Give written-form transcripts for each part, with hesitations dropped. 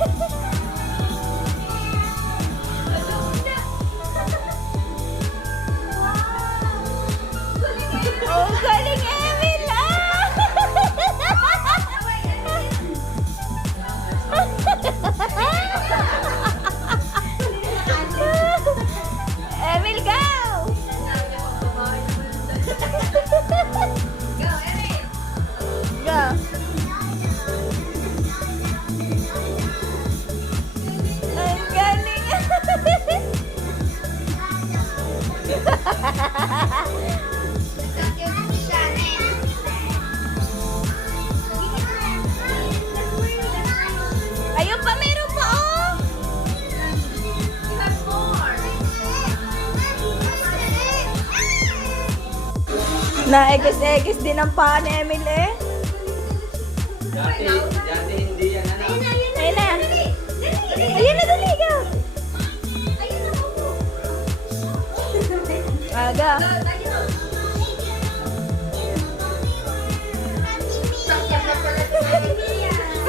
Oh, galing Emil! Emil, go! Go! Ang galing! Ayun pa, meron pa, oh! Naegis-egis din ang paa ni Emil, eh. Dati hindi yan, ano? Ayun na. Ayun na, dali, go! Aga.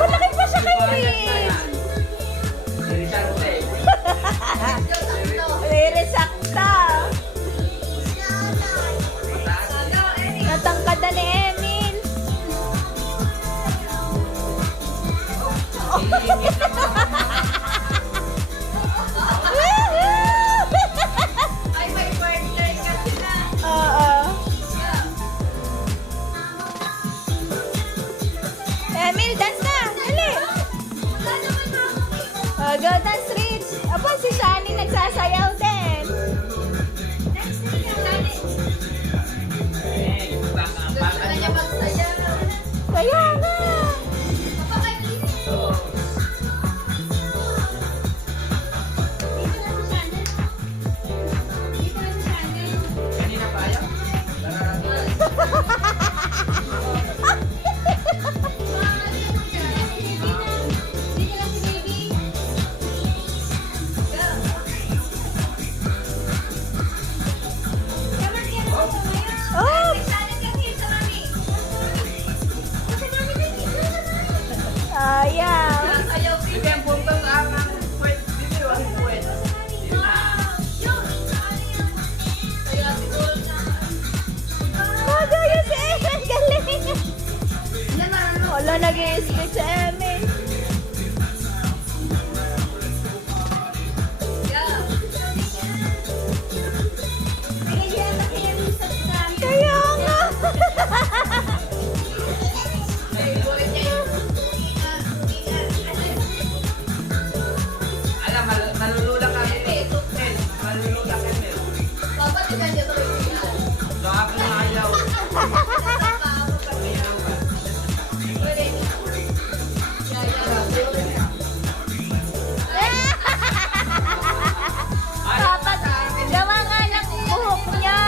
Malaki pa siya kay Riz. Very sakta. Natangkad na ni Emil. Ay, may partner kasi na. Oo. Emil, dance na. Dali. Go dance, Rich. Apo, si Shani nagsasayaw din. Gusto na niya magsayaw. Kaya nga. Kanina pa ayaw? Oh, ayaw. Hindi, ang puntang ang puwet. Dito ang puwet. Magayo si Emil. Galing. Wala, nag-i-split si Emil. Kaya nga. Alam, malulula kami. Mel, malulula kami. So, ako na ayaw. Dapat gawa nga ng buhok niya.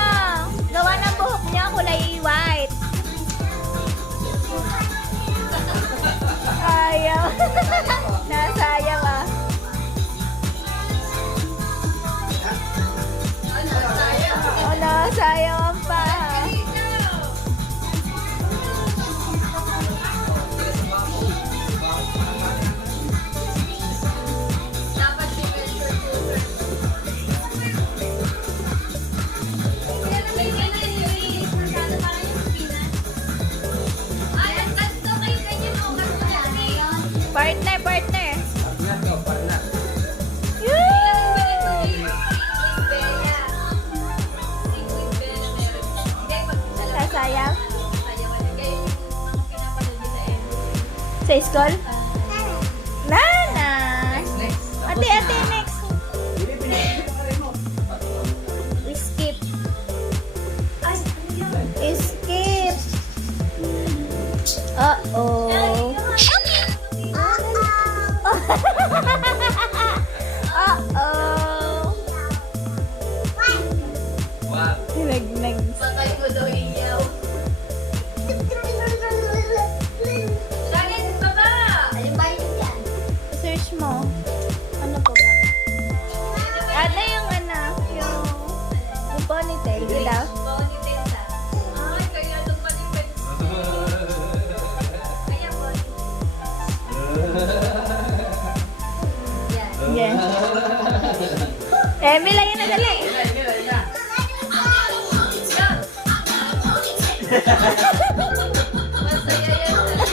Gawa ng buhok niya kulay white. Ayaw. Nasayaw ah. Oh, nasayaw ang pa. Dapat si Mr. Cooper. Ay, ang ganito kayo ganyan, oh. Ganito yan, eh. Partner, partner. Partner ko, partner. Sasayaw. Sa school? Nana! Next. Ate, ate, next. Skip. Skip. Uh-oh. Uh-oh. Wow. Nag Patay ko daw iyaw. Shanin, baba! Ayun ba yun dyan? search mo. Ano po ba? Ano yung yung ponytail, dilaw? Ponytail na. Ay, kaya itong palipad. Kaya Emil, ayun na, dali. Masaya yan.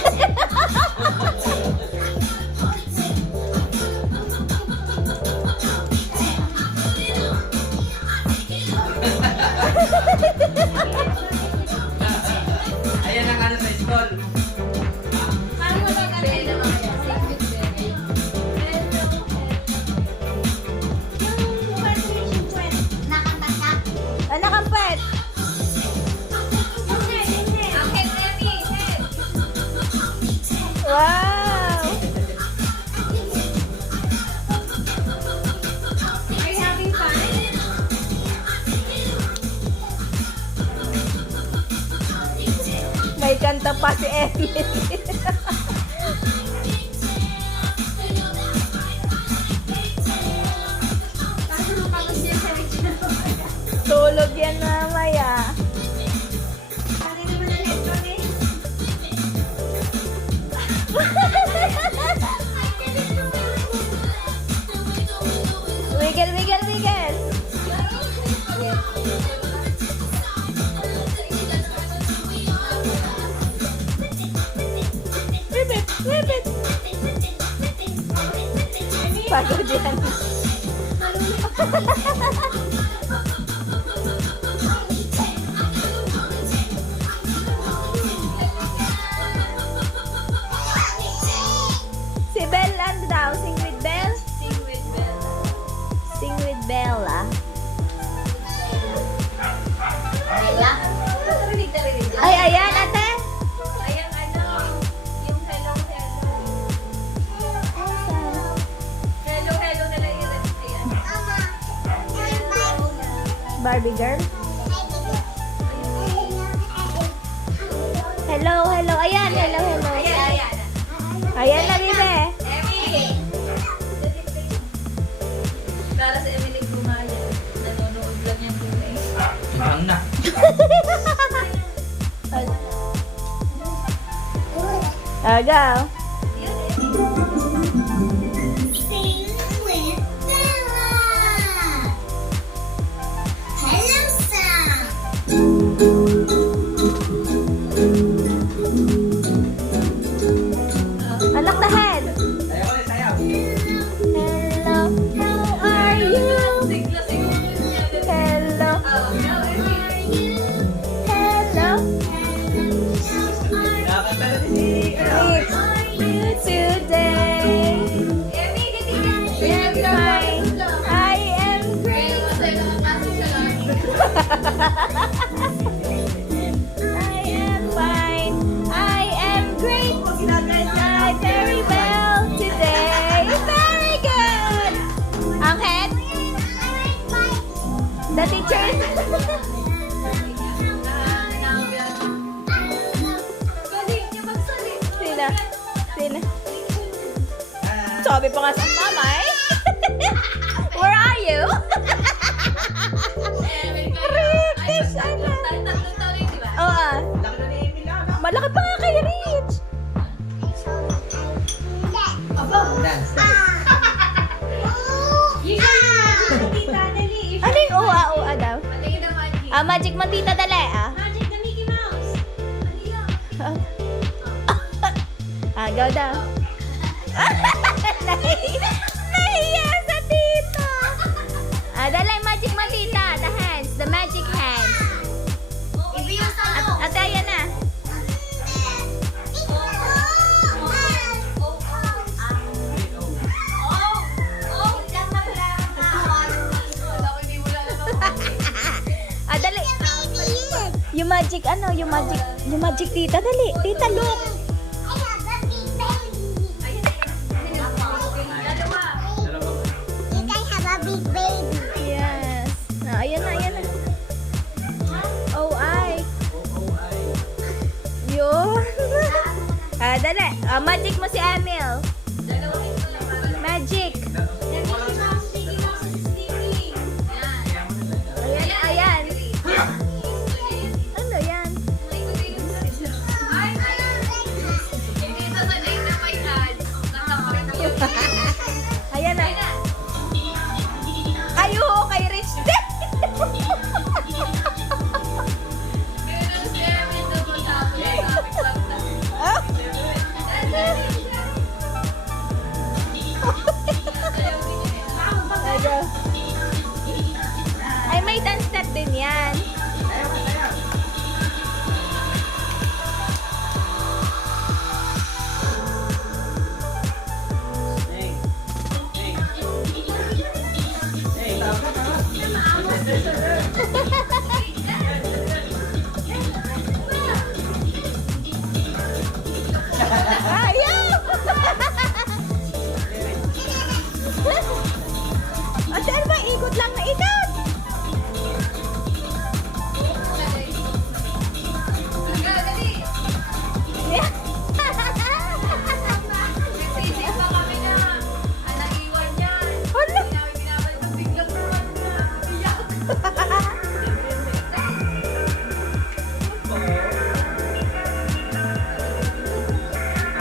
Ayan ang ano sa school. Paano mo ba kasi naman kaya? Anak ang pet. Ang head, Emmy, head. Wow. Are you having fun? May kanta pa si Emil. Kaso lumabas niya sa Regina. Tulog yan mamaya. Ano naman ang head ko eh? Wiggle, wiggle, wiggle. Ribbit, ribbit. Pagod yan. Si Belle, ano daw? Sing with Belle? Sing with Bella. Sing with Bella. Bella? Narinig na rin Ay, ayan, ate. Ayan, ano, yung hello, hello. Hello, hello na lang yun. Ayan. Barbie girl. Hello, hello. Ayan, hello, hello. Ayan, ayan. Ayan na, Bibe. Emily! Para sa Emily Gumaya. Nanonood lang yan kung Ibang na. Go. Yun eh. Sing with Bella. Hello, Sam. Anak na head. Sayaw ulit, sayaw. Hello, how are you? Sigla siguro niya. Hello, No, Emily. hello. Nakakanta na si It's you today. Emily, titignan. I'm fine. I am great. Masaya ka kasi siya lang. I am fine. I am great. I very well today. Very good. Ang head. The teacher. Galing niya magsalit. Sina? Sina? Sabi pa nga sa mama eh. Where are you? British, ano? Tatlong taon rin, di ba? Oo. Laki na ni Emil ah. Malaki pa nga kay Rich. Dance. Tita, dali. Ano yung ua daw? Patingin na magic. Magic man tita dali Magic na Mickey Mouse. Ano yan? Go daw. Nahiya sa tita. Dali, magic man tita. The hands, the magic hands. Ibi yung sa At ayan na. Dali. Yung magic, yung magic tita, dali. Tita, look. Yes. Ayan na. Oh, ay. Yun. Dali. Magic mo si Emil. Magic. Ayan. Ano yan? Ayan na. Ay, oo, kay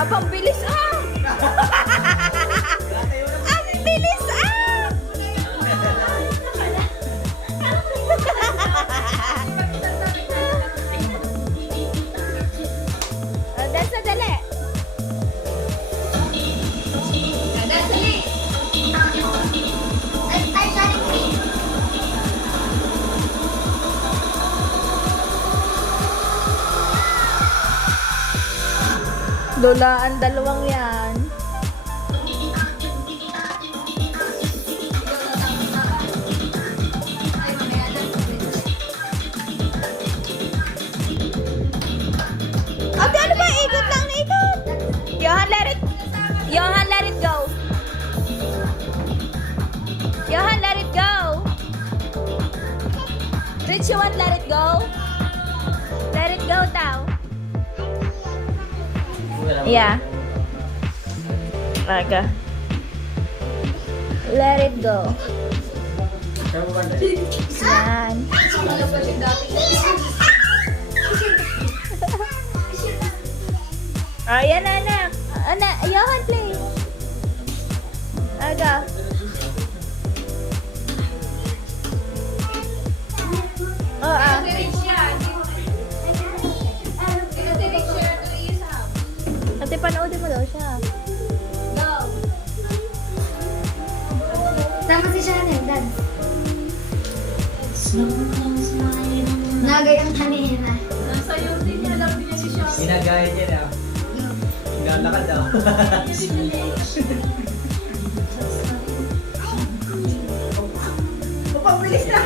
pambilis ah! Ang bilis ah! Dance na dali. Lola, ang dalawang yan. Ate, ano ba? Ikot lang na ikot. Johan, let it go. Johan, let it go. Rich, you want let it go? Let it go, tao. Yeah. Okay. Let it go. Yan. Ayan na, anak. Anak, Johan, play. Aga. Oh, ah. Ate, panoodin mo daw siya. Sama si Chanel, Dad. Nagayang kanina. Ginagaya niya na. Lalakad daw. Pagbilis na.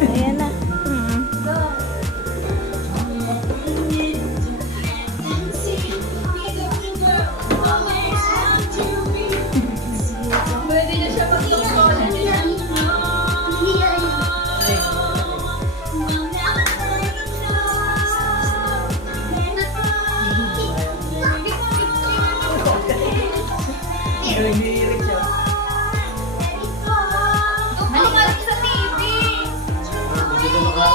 Ayan na. Pwede na siya mag-doktoran. Naghihirig siya. Bumalik sa TV. Dito maka...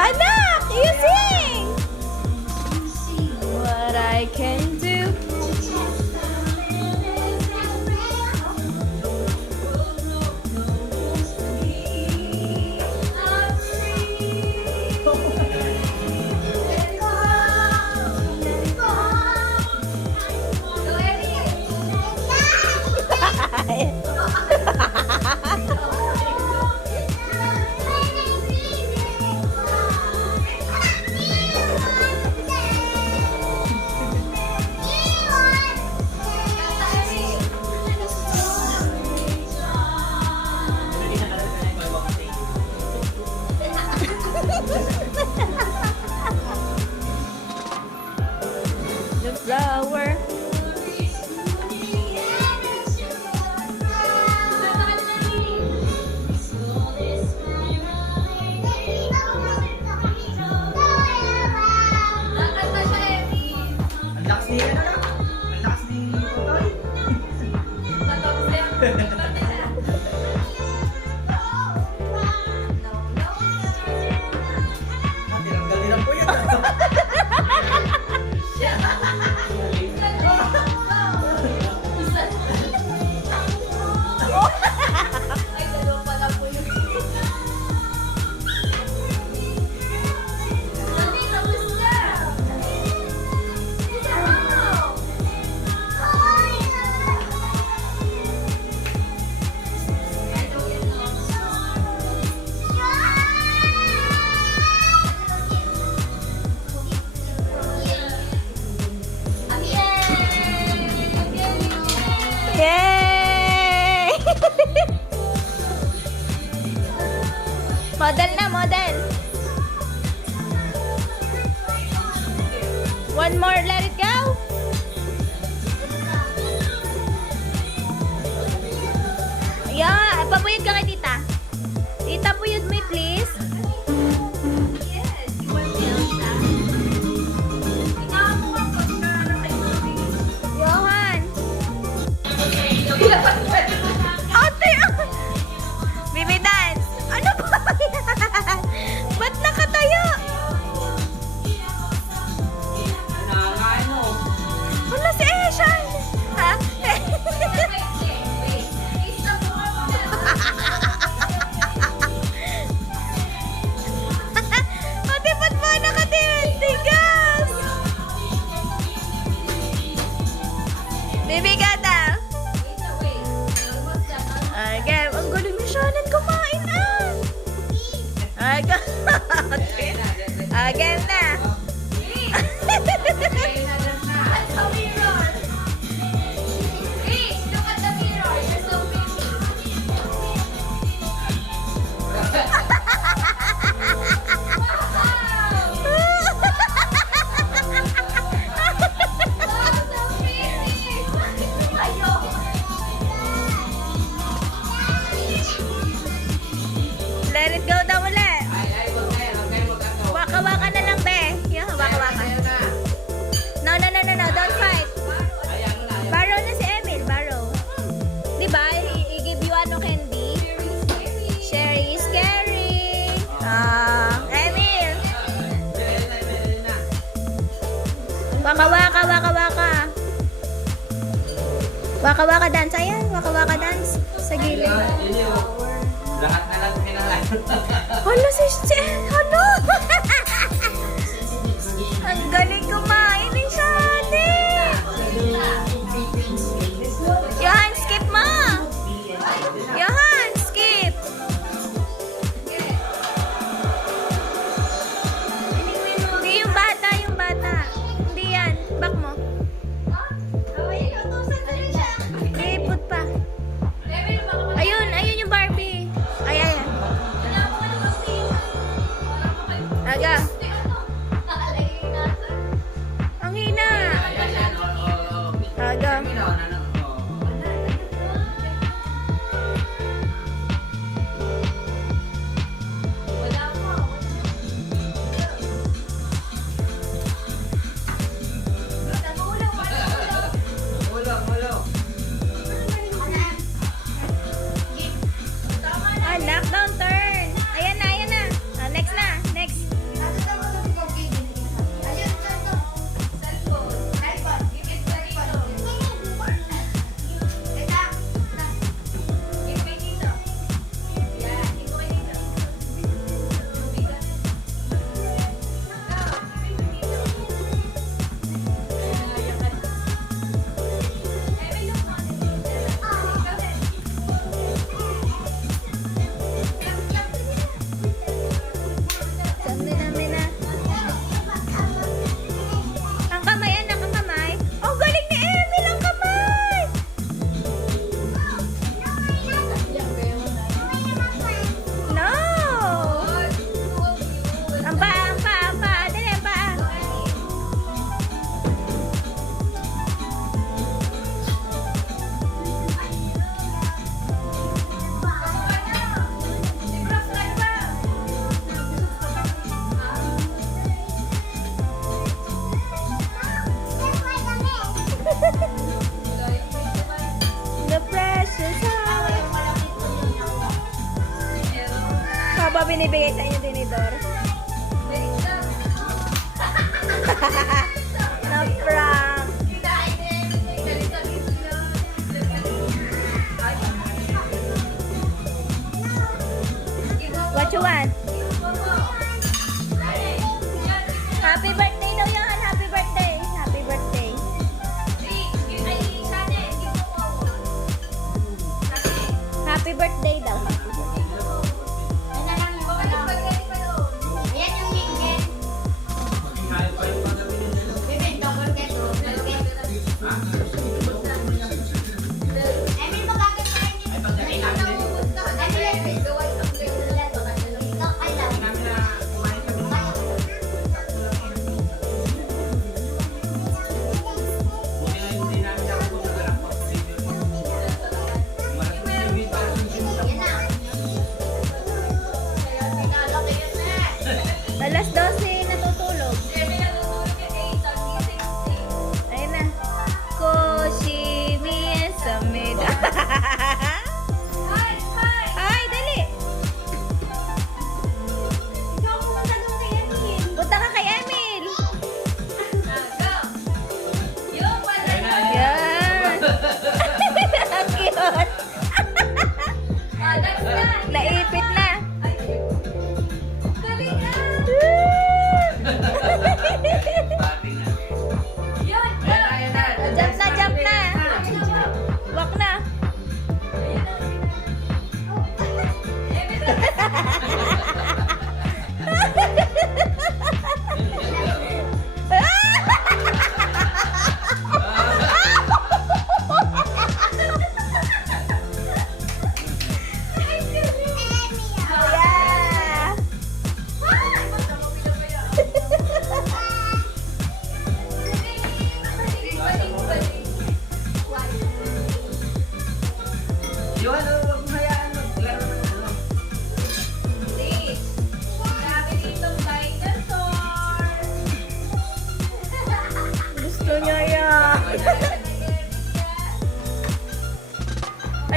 Anak, you sing! What I can do. The flower. Nakanta siya, Emi. Ang lakas ni ano na? Ang lakas ni Totoy. Matapos yan. Tinanggal nilang po yan. Ay, dalawa pala po yun. Mami, tapos na. Model na, model. One more, let it go. Yeah, papuyod ka kay tita. Tita, puyod mo please. Yes, you want Elsa? Ikaw mo ang pagkara kay Mami. Johan. Ate! Baby dance! Ano ba yan? Ba't nakatayo? Nangangain mo. Ano si Eshan? Ha? Wait. Isa mo Ate, ba't ba nakatigas? Baby gata! Okay, ang galing ni Shannon kumain Again na. Let it go daw ulit. Ay, wag na yan. Wag kayo mag-ano. Waka-waka na lang, be. Yeah, waka-waka. Ayan na. No. Don't fight. Ayan mo na. Ayan. Borrow na si Emil. Borrow. Diba? I-give you ano candy? Sherry is scary. Emil. Bilhin na. Waka-waka, waka-waka. Waka-waka dance. Ayan, waka-waka dance. Sa gilid. Hindi, lahat na lang pinalain. Hala, ano? Ang galing kumain ni Shani. Johan, skip mo. Johan, skip. Hindi yung bata. Hindi yan. Back mo. Ipot pa. Ayun yung Barbie. Ayan. Aga. Ang hina. Ayan, oo. Aga. Ulo. Knockdown turn. Ayan na. Next na. Sabi namin na. Ang kamay, anak, ang kamay. Oh, galing ni Emil ang kamay. No. Ang paa. Dali, ang paa. The precious heart. Haba binibigay sa inyo tinidor. Na-prank. What you want? Happy birthday daw yan. Happy birthday. Happy birthday daw.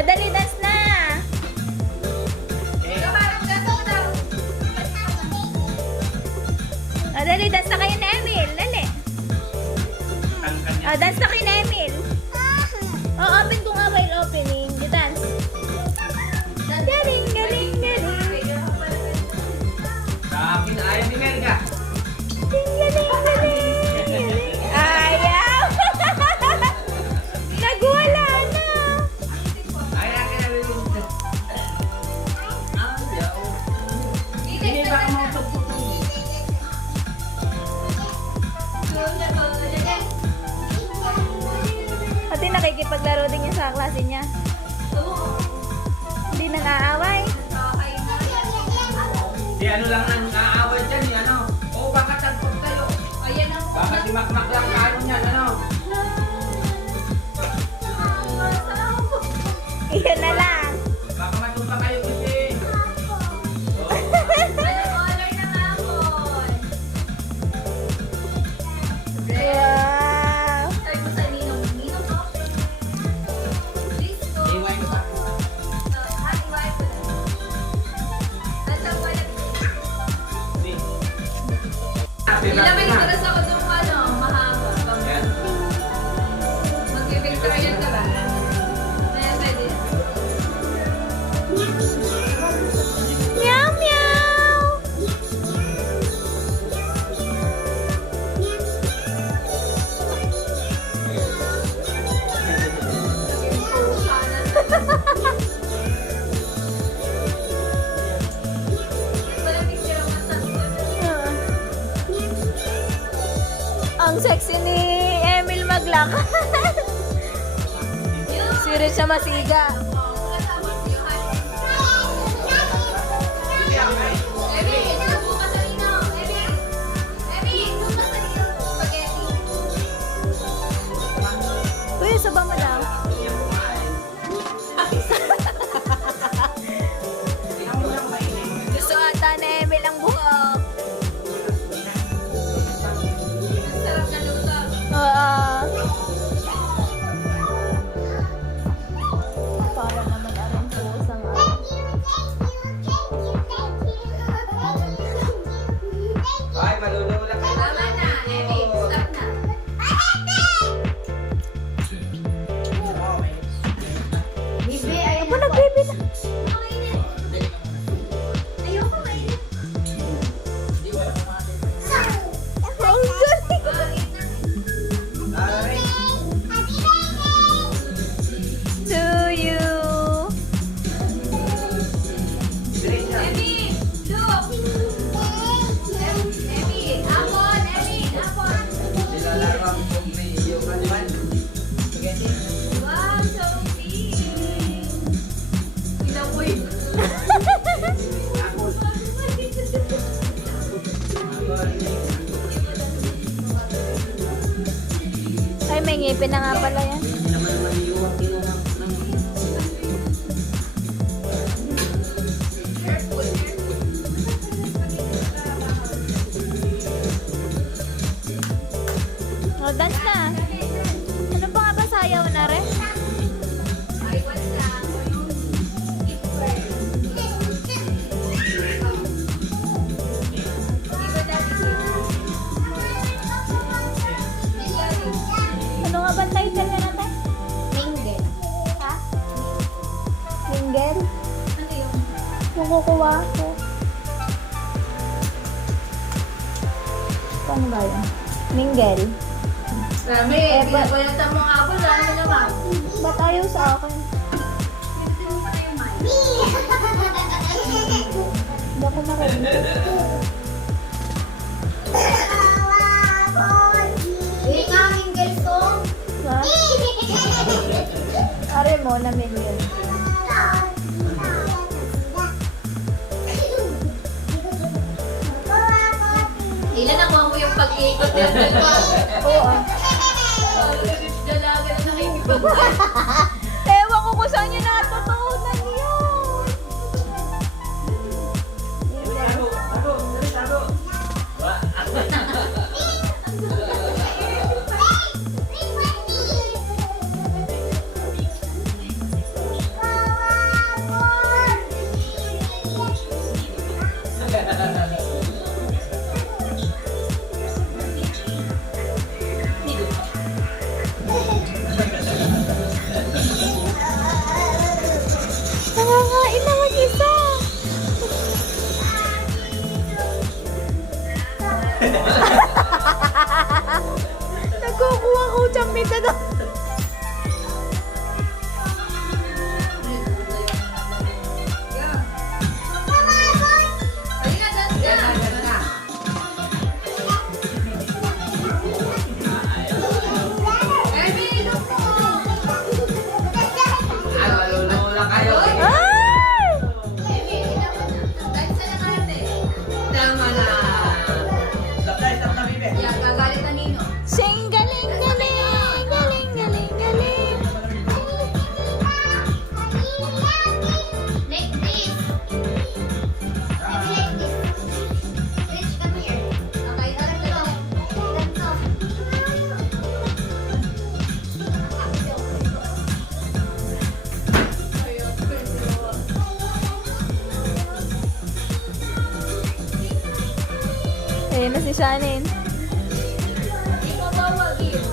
Dali, dance na. Dali, dance na kayo na Emil. Dali. Dance na kayo na Emil. Open ko nga while opening. Di dance. Galing, galing, galing. Sa akin, ayaw ni Melga. Galing, galing. Ayaw. Nagwala na. Ayaw ka na rin. Ayaw. Hindi ba ka mautog-tutog? Pati nakikipaglaro din niya sa klase niya. Hindi nang-aaway. Si ano lang nang aaway dyan, eh, ano? Oo, baka tagpog tayo. Baka si Makmak lang kaano niyan, ano? Iyan na lang. Baka matumpa kayo kasi. Wow. Iwan ko pa. Hindi. Happy birthday na. Yan. Meow, meow. Ang sexy ni Emil maglakad. Si Richa masiga. Kuya, saba mo daw. Gusto ata na Emil ang buhok. Para naman aring pusang Ay, malulula kayo. Ako nag-baby na. Ang galing. Ay, To you. nilalaro ko may iyong kaliwan. Spaghetti. Ako. Ay, may ngipin na nga pala yan. Hindi naman maliyuwang kinuha ng Dance na. Ano pa nga ba sayaw na rin? Ano nga ba title na natin? Mingle. Ha? Mingle? Kung kukuha ko. Paano ba yun? Mingle. Pinabayatan mo nga ako, ano naman? Ba't ayaw sa akin? Hindi ako marinig. Hindi nga, mingle ko. Ha? Are mo na million. Ilan nakuha mo yung pag-iikot ng dalawa? Oo. Dalaga na nakikipag- Ewan ko kung saan yun natutunan yun. Tago, tago, tago. Isanin. Ikaw ba wag yun?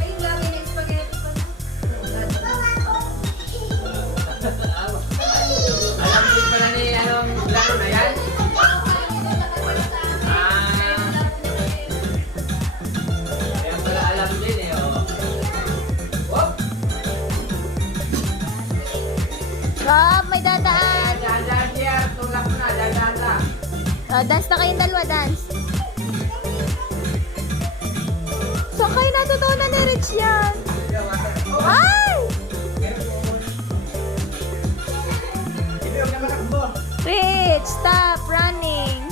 Ay, yung lagi na spaghetti pa na. Alam din pala ni anong laro na yan? Kaya pala alam din eh. Oh. Whoop! Rob, may dadaan. Dahan-dahan siya. Tulak na. Dahan-dahan lang. Dance na kayong dalawa, dance. Saan kayo natutunan ni Rich yan? Ay! Rich, stop running.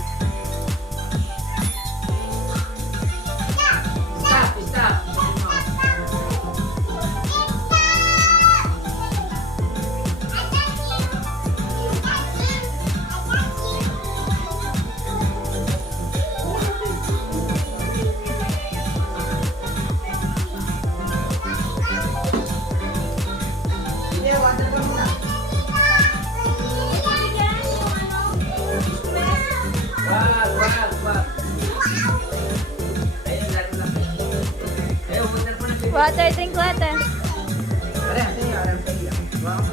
Stop! Stop! Wag! Wag! Wag! Ayun, laro lang. Ayun, punta po na siya. Water, drink water. Ayan, sige, alam ko yan. Wow.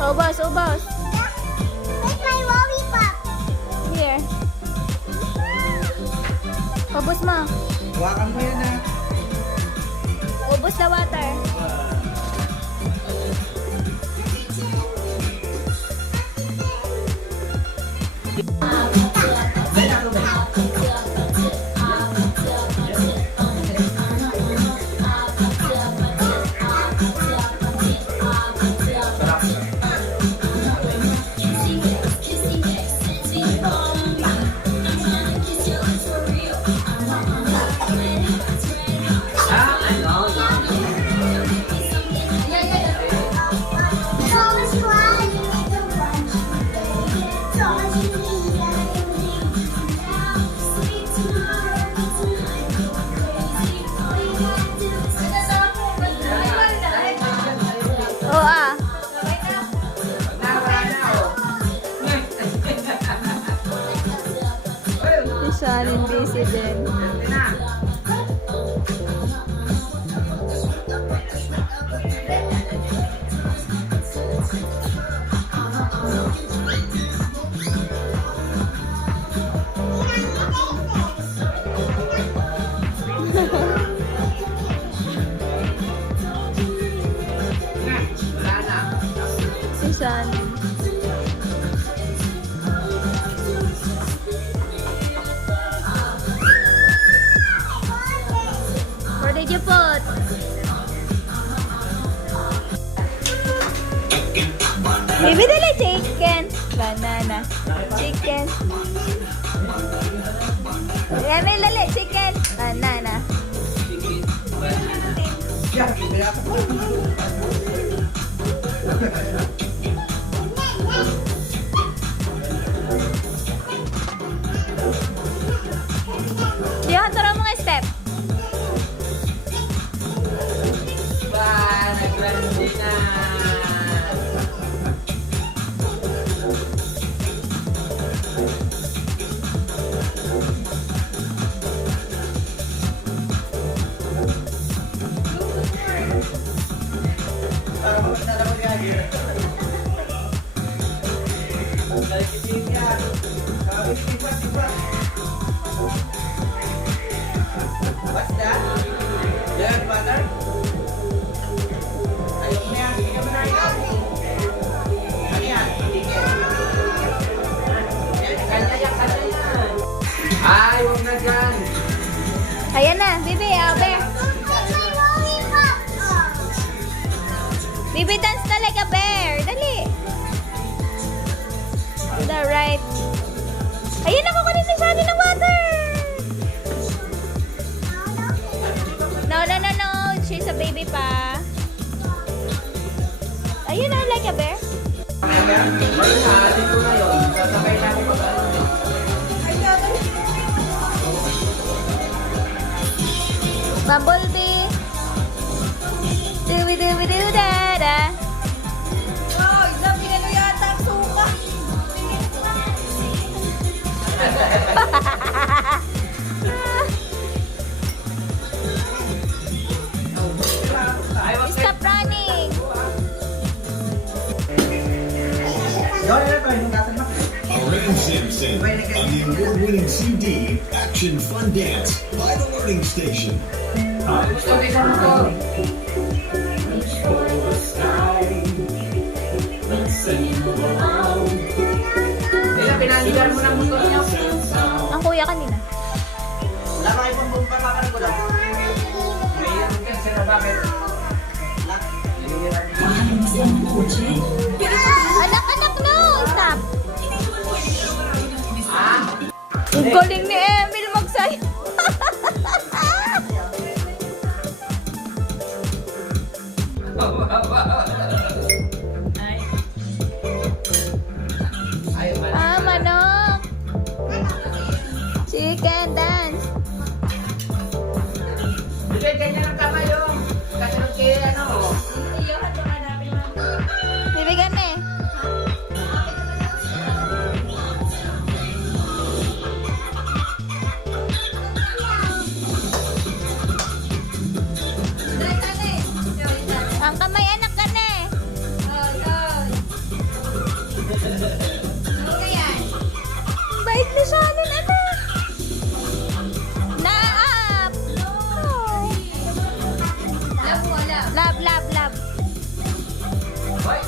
Ubos, ubos. Where's my lollipop? Here. Ubos mo. Hawakan mo yan ah. Ubos na water. Ah, ano? Oo ah. Wala na oh. Si Shanin busy din. Pwede na. Wala na. Si Shanin. Where did you put? Baby, dali chicken. Banana. Chicken. Emil, dali chicken. Banana. Diyan, tara mga step. Ba, nag-grande na. What's that? Yeah, butter? Ayun mo yan. Bigyan mo na yan. Ano yan? Sige. Yan, kanya yan, kanya yan. Ay, huwag na dyan. Ayan na, Bibi, Albert. Bibi, dance na like a bear. Dali. To the right. Ayun, nakukunin si Shani ng water. No, no, no, no. She's a baby pa. Ayun na, like a bear. Atin ko na yun. Sasakay natin pag ano. Bumblebee. Dubi-dubi-du-da-da. Oh, isang pinano yata ang suka. Stop running. Lorraine Simpson on the award-winning CD Action Fun Dance by the Learning Station. Gusto ko isang motor. Hindi na pinanigar mo ng motor niyo. Ang kuya kanina. Wala ka ibang bumpapakan ko lang. May iyon ka sila bakit? Anak, no! Stop! Ah? Ang galing ni Emil magsayo. Ah, manok! Chicken dance! Hindi, ganyan ang kamay yung. Kasunod kay ano. Bibigyan eh. Ang kamay anak ka na eh. Bait na siya nun anak. Na-up. Love. Hoy.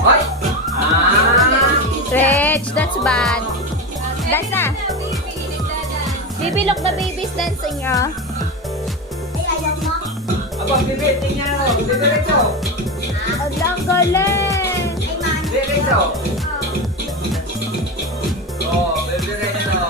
Hoy. Ah. Rich, that's bad. Dance na. Baby, look the baby's dancing, oh. Aba, bibit, tingnan mo. Diretso. Ang galing. Diretso. Oh, diretso.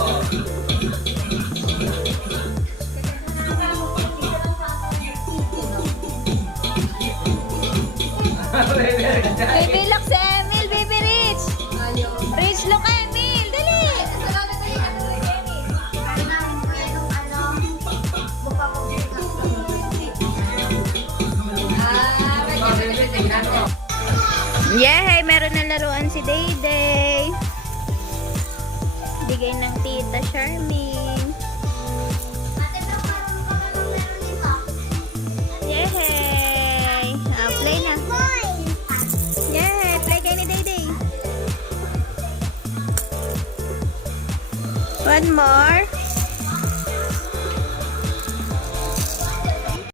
Baby, look si Emil. Baby, Rich. Rich, look Emil. Dali. Oh, bibit, tingnan mo. Yay! Meron na laruan si Dayday. Bigay ng tita Charmaine. Yay! Play na. Yay! Play kayo ni Dayday. One more.